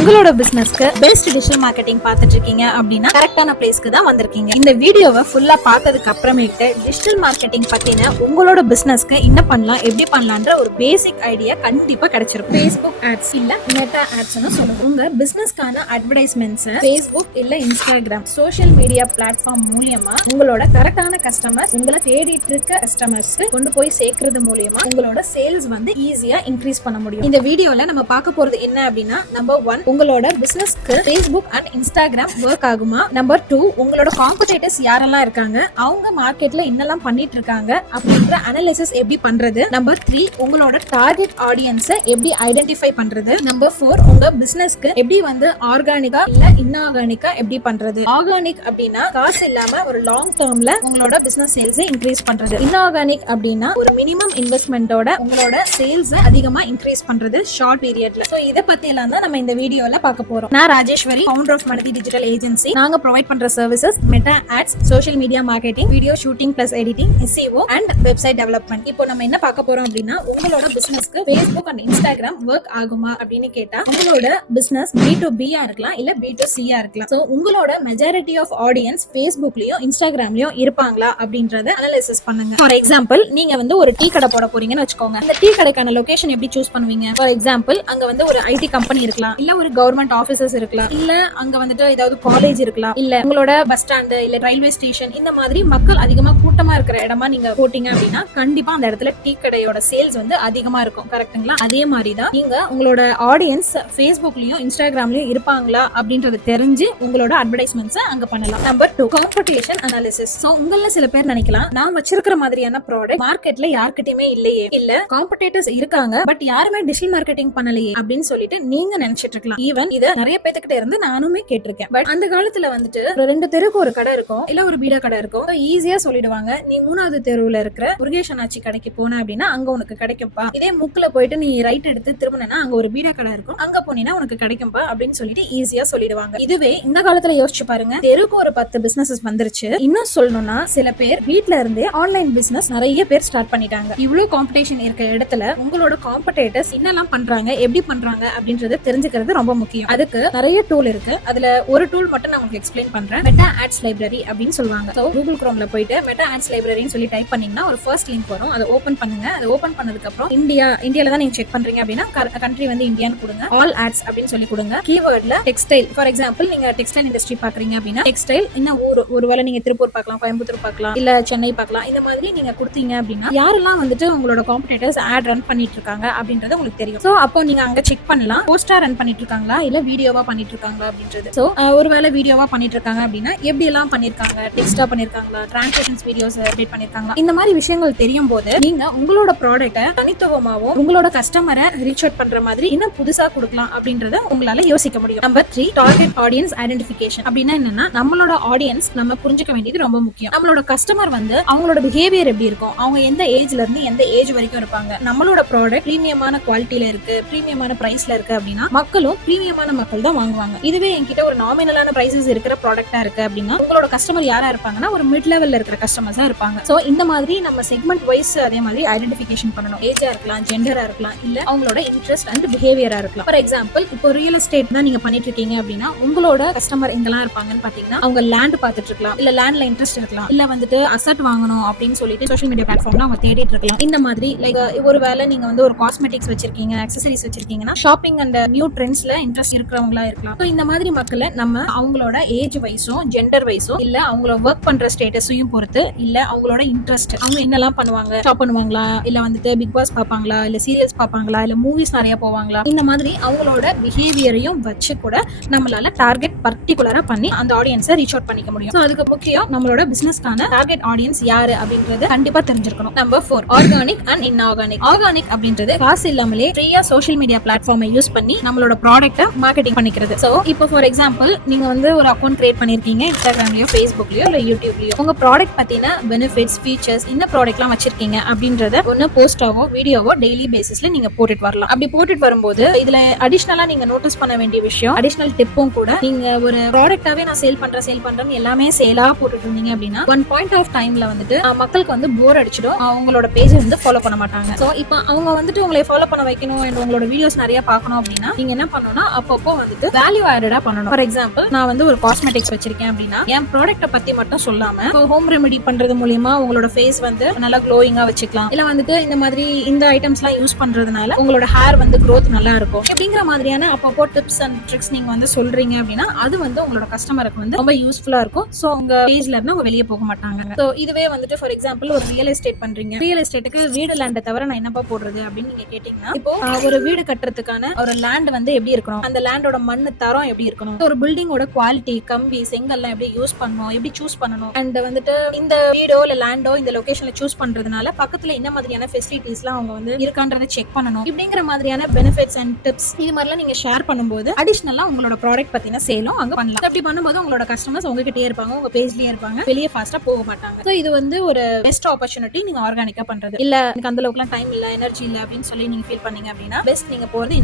உங்களோட பிசினஸ்க்கு best digital marketing பார்த்துட்டு இருக்கீங்க அப்படின்னா கரெக்டான பிளேஸ்க்கு தான் வந்திருக்கீங்க. இந்த வீடியோவை ஃபுல்லா பார்த்ததுக்கு அப்புறமேட்டு டிஜிட்டல் மார்க்கெட்டிங் பத்தின உங்களோட பிசினஸ்க்கு என்ன பண்ணலாம், எப்படி பண்ணலான்ற ஒரு பேசிக் ஐடியா கண்டிப்பா கிடைச்சிருக்கும். ஃபேஸ்புக் ஆட்ஸ் இல்ல மெட்டா ஆட்ஸ்னு சொல்லுவோம். உங்க பிசினஸ்க்கான அட்வர்டைஸ்மெண்ட்ஸ் ஃபேஸ்புக் இல்ல இன்ஸ்டாகிராம் சோஷியல் மீடியா பிளாட்ஃபார்ம் மூலியமா உங்களோட கரெக்டான கஸ்டமர்ஸ், உங்களை தேடிட்டு இருக்க கஸ்டமர்ஸ் கொண்டு போய் சேர்க்கறது மூலியமா உங்களோட சேல்ஸ் வந்து ஈஸியா இன்க்ரீஸ் பண்ண முடியும். இந்த வீடியோல நம்ம பார்க்க போறது என்ன அப்படின்னா, நம்பர் 1, உங்களோட பிசினஸ்க்கு Facebook அண்ட் Instagram ஒர்க் ஆகுமா? நம்பர் 2, உங்களோட காம்படிட்டர்ஸ் யாரெல்லாம் இருக்காங்க, அவங்க மார்க்கெட்ல என்னெல்லாம் பண்ணிட்டு இருக்காங்க அப்படின்ற அனலைசிஸ் எப்படி பண்றது? நம்பர் 3, உங்களோட டார்கெட் ஆடியன்ஸை எப்படி ஐடென்டிஃபை பண்றது? நம்பர் 4, உங்க பிசினஸ்க்கு எப்படி வந்து ஆர்கானிக்கா இல்ல இன்ஆர்கானிக்கா எப்படி பண்றது? ஆர்கானிக் அப்படின்னா காசு இல்லாம ஒரு லாங் டேர்ம்ல உங்களோட பிசினஸ் சேல்ஸ் இன்க்ரீஸ் பண்றது. இன்ஆர்கானிக் அப்படின்னா ஒரு மினிமம் இன்வெஸ்ட்மெண்டோட உங்களோட சேல்ஸ் அதிகமா இன்க்ரீஸ் பண்றது ஷார்ட் பீரியட்ல. சோ இத பத்தி எல்லாம் தான் நம்ம இந்த வீடியோல பார்க்க போறோம். நான் Rajeshwari, founder of Madathi digital agency. நாங்க ப்ரொவைட் பண்ற services meta ads, social media marketing, video shooting plus editing, SEO and website development. இப்போ நம்ம என்ன பார்க்க போறோம் அப்படின்னா, உங்களோட பிசினஸ்க்கு Facebook அண்ட் Instagram ஒர்க் ஆகுமா அப்படின்னு கேட்டா, உங்களோட பிசினஸ் B2B ஆ இருக்கலாம் இல்ல B2C ஆ இருக்கலாம். சோ உங்களோட மெஜாரிட்டி ஆஃப் ஆடியன்ஸ் Facebookலயும் Instagramலயும் இருப்பாங்களா அப்படின்றத அனலைசிஸ் பண்ணுங்க. ஃபார் எக்ஸாம்பிள், நீங்க வந்து ஒரு டீ கடை போட போறீங்கன்னு வச்சுக்கோங்க. அந்த டீ கடைக்கான லொகேஷன் எப்படி சூஸ் பண்ணுவீங்க? ஃபார் எக்ஸாம்பிள், அங்க வந்து ஒரு IT கம்பெனி இருக்கலாம், இல்ல ஒரு கவர்மெண்ட் ஆபீசர்ஸ் இருக்கலாம், இல்ல அங்க வந்துட்டு ஏதாவது காலேஜ் இருக்கலாம், இல்ல உங்களோட பஸ் ஸ்டாண்ட் இல்ல ரயில்வே ஸ்டேஷன், இந்த மாதிரி மக்கள் அதிகமா கூட்டமா இருக்கிற இடமா நீங்க போட்டீங்க அப்படின்னா கண்டிப்பா அந்த இடத்துல டீ கடையோட சேல்ஸ் வந்து அதிகமா இருக்கும். கரெக்ட்டுங்களா? அதே மாதிரி தான் நீங்க உங்களோட ஆடியன்ஸ் Facebookலயும் Instagramலயும் இருப்பாங்களா அப்படின்றது தெரிஞ்சு உங்களோட அட்வர்டைஸ்மெண்ட்ஸ் அங்க பண்ணலாம். Number 2, competition analysis. சோ உங்கள சில பேர் நினைக்கலாம், நான் வச்சிருக்கிற மாதிரியான ப்ராடக்ட் மார்க்கெட்ல யார்கிட்டயுமே இல்லையே, இல்ல காம்படிட்டர்ஸ் இருக்காங்க பட் யாருமே டிஜிட்டல் மார்க்கெட்டிங் பண்ணலையே அப்படின்னு சொல்லிட்டு நீங்க நினைச்சிட்டு இருக்கலாம். ஈவன் இத நிறைய பேத்துக்கிட்ட இருந்து நானுமே கேட்டிருக்கேன். பட் அந்த காலத்துல வந்துட்டு ஒரு 2 தெருக்கு ஒரு கடை இருக்கும், இல்ல ஒரு பீடா கடை இருக்கும். ஈஸியா சொல்லிடுவாங்க, நீ 3வது தெருவுல இருக்கிற முருகேசன் ஆச்சி கடைக்கு போன அப்படின்னா அங்க உனக்கு கிடைக்கும்பா. இதே முக்குல போயிட்டு நீ ரைட் எடுத்து திரும்பினா அங்க ஒரு பீடா கடை இருக்கும், அங்க போனீங்கன்னா உனக்கு கிடைக்கும்பா அப்படின்னு சொல்லிட்டு ஈஸியா சொல்லிடுவாங்க. இதுவே இந்த காலத்துல யோசிச்சு பாருங்க, தெருக்கு ஒரு 10 பிசினஸ் வந்துருச்சு. இன்னும் சொல்லணும்னா சில பேர் வீட்ல இருந்தே ஆன்லைன் பிசினஸ் நிறைய பேர் ஸ்டார்ட் பண்ணிட்டாங்க. இவ்வளவு காம்படிஷன் இருக்க இடத்துல உங்களோட காம்படிட்டர்ஸ் என்னெல்லாம் பண்றாங்க, எப்படி பண்றாங்க அப்படின்றத தெரிஞ்சுக்கிறது ரொம்ப முக்கியம். அதுக்கு நிறைய டூல் இருக்கு. அதுல ஒரு டூல் மட்டும் நான் உங்களுக்கு எக்ஸ்பிளைன் பண்றேன். மெட்டா ஆட்ஸ் லைப்ரரி அப்படின்னு சொல்லுவாங்க. சோ கூகுள் குரோம்ல போயிட்டு மெட்டா ஆட்ஸ் லைப்ரரின்னு சொல்லி டைப் பண்ணீங்கன்னா ஒரு ஃபர்ஸ்ட் லிங்க் வரும். அதை ஓபன் பண்ணுங்க. அதை ஓபன் பண்ணதுக்கு அப்புறம் இந்தியால தான் நீங்க செக் பண்றீங்க அப்படின்னா கண்ட்ரி வந்து இந்தியான்னு கொடுங்க. ஆல் ஆட்ஸ் அப்படின்னு சொல்லி கொடுங்க. கீவேர்ட்ல டெக்ஸ்டைல், ஃபார் எக்ஸாம்பிள் நீங்க டெக்ஸ்டைல் இண்டஸ்ட்ரி பாக்குறீங்க அப்படின்னா டெக்ஸ்டைல் இன்னும் ஒருவேளை நீங்க திருப்பூர் பார்க்கலாம், கோயம்புத்தூர் பார்க்கலாம், இல்ல சென்னை பார்க்கலாம். இந்த மாதிரி நீங்க கொடுத்தீங்க அப்படின்னா யாரெல்லாம் வந்துட்டு உங்களோட காம்படிட்டர்ஸ் ஆட் ரன் பண்ணிட்டு இருக்காங்க அப்படின்றது உங்களுக்கு தெரியும். சோ அப்போ நீங்க அங்க செக் பண்ணலாம், போஸ்டா ரன் பண்ணிட்டு இருக்காங்களா இல்ல வீடியோவா பண்ணிட்டு இருக்காங்களா அப்படின்றது. சோ ஒருவேளை வீடியோவா பண்ணிட்டு இருக்காங்க அப்படின்னா எப்படி எல்லாம் பண்ணிருக்காங்க, டெக்ஸ்டா பண்ணிருக்காங்களா, டிரான்ஸ்லேஷன்ஸ் வீடியோஸ் அப்டேட் பண்ணிருக்காங்களா, இந்த மாதிரி விஷயங்கள் தெரியும் போது நீங்க உங்களோட ப்ராடக்ட்டை தனித்துவமாவும் உங்களோட கஸ்டமரை ரீச் அவுட் பண்ற மாதிரி இன்னும் புதுசா கொடுக்கலாம் அப்படின்றத உங்களால யோசிக்க முடியும். Number 3, target audience identification. அப்படின்னா என்னன்னா, நம்மளோட ஆடியன்ஸ் நம்ம புரிஞ்சுக்க வேண்டியது ரொம்ப முக்கியம். நம்மளோட கஸ்டமர் வந்து அவங்களோட பிஹேவியர் எப்படி இருக்கும், அவங்க எந்த ஏஜ்ல இருந்து எந்த ஏஜ் வரைக்கும் இருப்பாங்க, நம்மளோட ப்ராடக்ட் பிரீமியமான குவாலிட்டியில இருக்கு, பிரீமியமான பிரைஸ்ல இருக்கு அப்படின்னா மக்களும் பிரீமியமான மக்கள் தான் வாங்குவாங்க. இதுவே என்கிட்ட ஒரு நாமினலான பிரைசஸ் இருக்கிற ப்ராடக்ட்டா இருக்கு அப்படின்னா உங்களோட கஸ்டமர் யாரா இருப்பாங்கன்னா ஒரு மிட் லெவல்ல இருக்கிற கஸ்டமர்ஸா இருப்பாங்க. சோ இந்த மாதிரி நம்ம செக்மெண்ட் வைஸ் அதே மாதிரி ஐடென்டிஃபிகேஷன் பண்ணணும். ஏஜா இருக்கலாம், ஜெண்டரா இருக்கலாம், இல்ல அவங்களோட இன்ட்ரெஸ்ட் அண்ட் பிஹேவியரா இருக்கலாம். ஃபார் எக்ஸாம்பிள், இப்போ ரியல் எஸ்டேட் தான் நீங்க பண்ணிட்டு இருக்கீங்க அப்படின்னா உங்களோட கஸ்டமர் எங்கெல்லாம் இருப்பாங்கன்னு பாத்தீங்கன்னா அவங்க லேண்ட் பார்த்துட்டு இருக்கலாம், இல்ல லேண்ட்ல இன்ட்ரெஸ்ட் இருக்கலாம், இல்ல வந்துட்டு அசெட் வாங்கணும் அப்படின்னு சொல்லிட்டு சோஷியல் மீடியா பிளாட்ஃபார்ம்ல அவங்க தேடிட்டு இருக்கலாம். இந்த மாதிரி லைக் ஒருவேளை நீங்க வந்து ஒரு காஸ்மெட்டிக்ஸ் வச்சிருக்கீங்க, அக்சசரிஸ் வச்சிருக்கீங்கன்னா ஷாப்பிங் அண்ட் நியூ ட்ரெண்ட்ஸ்ல இன்ட்ரெஸ்ட் இருக்கிறவங்களா இருக்கலாம். ஸோ இந்த மாதிரி மக்களை நம்ம அவங்களோட ஏஜ் வைஸும் ஜெண்டர் வைஸும் இல்ல அவங்களோட ஒர்க் பண்ற ஸ்டேட்டஸையும் பொறுத்து, இல்ல அவங்களோட இன்ட்ரெஸ்ட், அவங்க என்னெல்லாம் பண்ணுவாங்க, ஷாப் பண்ணுவாங்களா, இல்ல வந்துட்டு பிக் பாஸ் பார்ப்பாங்களா, இல்ல சீரியல்ஸ் பார்ப்பாங்களா, இல்ல மூவிஸ் நிறைய போவாங்களா, இந்த மாதிரி அவங்களோட பிஹேவியரையும் வச்சு கூட நம்மளால டார்கெட் பர்டிகுலரா பண்ணி அந்த ஆடியன்ஸை ரீச் அவுட் பண்ணிக்க முடியும். ஸோ அதுக்கு முக்கியம் நம்மளோட பிசினஸ்க்கான டார்கெட் ஆடியன்ஸ் யாரு அப்படின்றது கண்டிப்பா தெரிஞ்சிருக்கணும். Number 4, organic and inorganic. Organic அப்படின்றது காசு இல்லாமலே ஃப்ரீயா சோஷியல் மீடியா பிளாட்ஃபார்மை யூஸ் பண்ணி நம்மளோட ப்ராடக்ட்டை மார்க்கெட்டிங் பண்ணிக்கிறது. சோ இப்போ ஃபார் எக்ஸாம்பிள், நீங்க வந்து ஒரு அக்கௌண்ட் கிரியேட் பண்ணிருக்கீங்க இன்ஸ்டாகிராம்லயோ ஃபேஸ்புக்லயோ இல்ல யூடியூப்லயோ, உங்க ப்ராடக்ட் பத்தின பெனிஃபிட்ஸ், ஃபீச்சர்ஸ், இந்த ப்ராடக்ட்லாம் வச்சிருக்கீங்க அப்படின்றத ஒன்னு போஸ்டாவோ வீடியோவோ டெய்லி பேசிஸ்ல நீங்க போட்டுட்டு வரலாம். அப்படி போட்டுட்டு வரும்போது இதுல அடிஷனலா நீங்க நோட்டீஸ் பண்ண வேண்டிய விஷயம், அடிஷனல் டிப்பும் கூட, நீங்க ஒரு ப்ராடக்டாவே நான் சேல் பண்றேன் எல்லாமே சேலா போட்டுட்டு இருந்தீங்க அப்படின்னா ஒன் பாயிண்ட் ஆஃப் டைம்ல வந்துட்டு மக்களுக்கு வந்து போர் அடிச்சிடும், அவங்களோட பேஜ் வந்து ஃபாலோ பண்ண மாட்டாங்க. சோ இப்போ அவங்க வந்துட்டு உங்களை ஃபாலோ பண்ண வைக்கணும், உங்களோட வீடியோஸ் நிறைய பார்க்கணும் அப்படின்னா நீங்க என்ன பண்ணணும், பண்ணணும்னா அப்பப்போ வந்துட்டு வேல்யூ ஆடடா பண்ணணும். ஃபார் எக்ஸாம்பிள் நான் வந்து ஒரு காஸ்மெட்டிக்ஸ் வச்சிருக்கேன் அப்படின்னா என் ப்ராடக்ட்டை பத்தி மட்டும் சொல்லாம ஹோம் ரெமெடி பண்றது மூலியமா உங்களோட ஃபேஸ் வந்து நல்லா க்ளோயிங்கா வச்சுக்கலாம், இல்ல வந்துட்டு இந்த மாதிரி இந்த ஐட்டம்ஸ் எல்லாம் யூஸ் பண்றதுனால உங்களோட ஹேர் வந்து growth நல்லா இருக்கும் அப்படிங்கிற மாதிரியான அப்பப்போ டிப்ஸ் அண்ட் ட்ரிக்ஸ் நீங்க வந்து சொல்றீங்க அப்படின்னா அது வந்து உங்களோட கஸ்டமருக்கு வந்து ரொம்ப யூஸ்ஃபுல்லா இருக்கும். சோ உங்க பேஜ்ல இருந்து அவங்க வெளியே போக மாட்டாங்க. சோ இதுவே வந்துட்டு ஃபார் எக்ஸாம்பிள் ஒரு ரியல் எஸ்டேட் பண்றீங்க, ரியல் எஸ்டேட்டுக்கு வீடு லேண்டை தவிர நான் என்னப்பா போடுறது அப்படின்னு நீங்க கேட்டீங்கன்னா, இப்போ ஒரு வீடு கட்டுறதுக்கான ஒரு லேண்ட் வந்து எப்படி இருக்கணும், அந்த லேண்டோட மண்ணு தரம் எப்படி இருக்கணும், ஒரு பில்டிங்கோட குவாலிட்டி, கம்பி, செங்கல்லாம் எப்படி யூஸ் பண்ணணும், எப்படி சூஸ் பண்ணணும், அண்ட் வந்துட்டு இந்த வீடோ இல்ல லேண்டோ இந்த லொகேஷன்ல சூஸ் பண்றதுனால பக்கத்துல என்ன மாதிரியான ஃபெசிலிட்டிஸ்லாம் அவங்க வந்து இருக்கான்றதை செக் பண்ணணும். இப்படிங்கிற மாதிரியான பெனிஃபிட்ஸ் அண்ட் டிப்ஸ் இது மாதிரிலாம் நீங்க ஷேர் பண்ணும்போது அடிஷனலா உங்களோட ப்ராடக்ட் பத்தின சேலும் அங்க பண்ணலாம். அப்படி பண்ணும்போது உங்களோட கஸ்டமர்ஸ் உங்ககிட்டயே இருப்பாங்க, உங்க பேஜ்லயே இருப்பாங்க, வெளியே ஃபாஸ்டா போக மாட்டாங்க. சோ இது வந்து ஒரு பெஸ்ட் ஆப்பர்ச்சுனிட்டி நீங்க ஆர்கானிக்கா பண்றது. இல்ல எனக்கு அந்த அளவுக்குலாம் டைம் இல்ல, எனர்ஜி இல்ல அப்படின்னு சொல்லி நீங்க ஃபீல் பண்ணீங்க அப்படின்னா பெஸ்ட் நீங்க போறது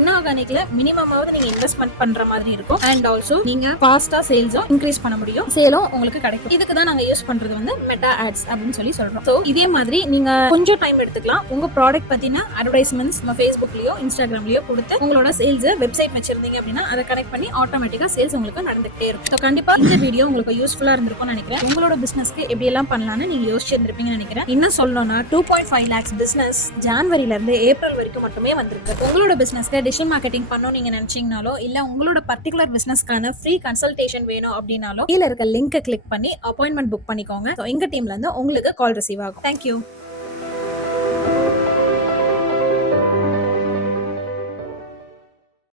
இன்ஆர்கானிக்ல மினிமமாவது நீங்க இன்வெஸ்ட்மெண்ட் பண்ற மாதிரி இருக்கும். அண்ட் ஆல்சோ நீங்க ஃபாஸ்டா சேல்ஸும் இன்க்ரீஸ் பண்ண முடியும், சேலும் உங்களுக்கு கிடைக்கும். இதுக்கு தான் நாங்க யூஸ் பண்றது வந்து மெட்டா ஆட்ஸ் அப்படின்னு சொல்லி சொல்றோம். சோ இதே மாதிரி நீங்க கொஞ்சம் டைம் எடுத்துக்கலாம், உங்க ப்ராடக்ட் பத்தின அட்வர்டைஸ்மெண்ட்ஸ் நம்ம ஃபேஸ்புக்லயோ இன்ஸ்டாகிராம்லயோ கொடுத்து உங்களோட சேல்ஸ் வெப்சைட் வச்சிருந்தீங்க அப்படின்னா அதை கனெக்ட் பண்ணி ஆட்டோமேட்டிக்கா சேல்ஸ் உங்களுக்கு நடந்துகிட்டே இருக்கும். ஸோ கண்டிப்பா இந்த வீடியோ உங்களுக்கு யூஸ்ஃபுல்லா இருந்திருக்கும்னு நினைக்கிறேன். உங்களோட பிசினஸ்க்கு எப்படி எல்லாம் பண்ணலாம்னு நீங்க யோசிச்சிருந்திருப்பீங்கன்னு நினைக்கிறேன். இன்னும் சொல்லணும்னா 2.5 lakhs பிசினஸ் ஜான்வரில இருந்து ஏப்ரல் வரைக்கும் மட்டுமே வந்திருக்கு. உங்களோட பிசினஸ்க்கு டிஜிட்டல் மார்க்கெட்டிங் பண்ணணும் நீங்க நினைச்சீங்கனாலோ இல்ல உங்களோட பர்டிகுலர் பிசினஸ்க்கான ஃப்ரீ கன்சல்டேஷன் வேணும் அப்படின்னாலோ கீழ இருக்க லிங்கை கிளிக் பண்ணி அப்பாயின்மெண்ட் புக் பண்ணிக்கோங்க. எங்க டீம்ல இருந்து உங்களுக்கு கால் ரிசீவ் ஆகும். தேங்க்யூ.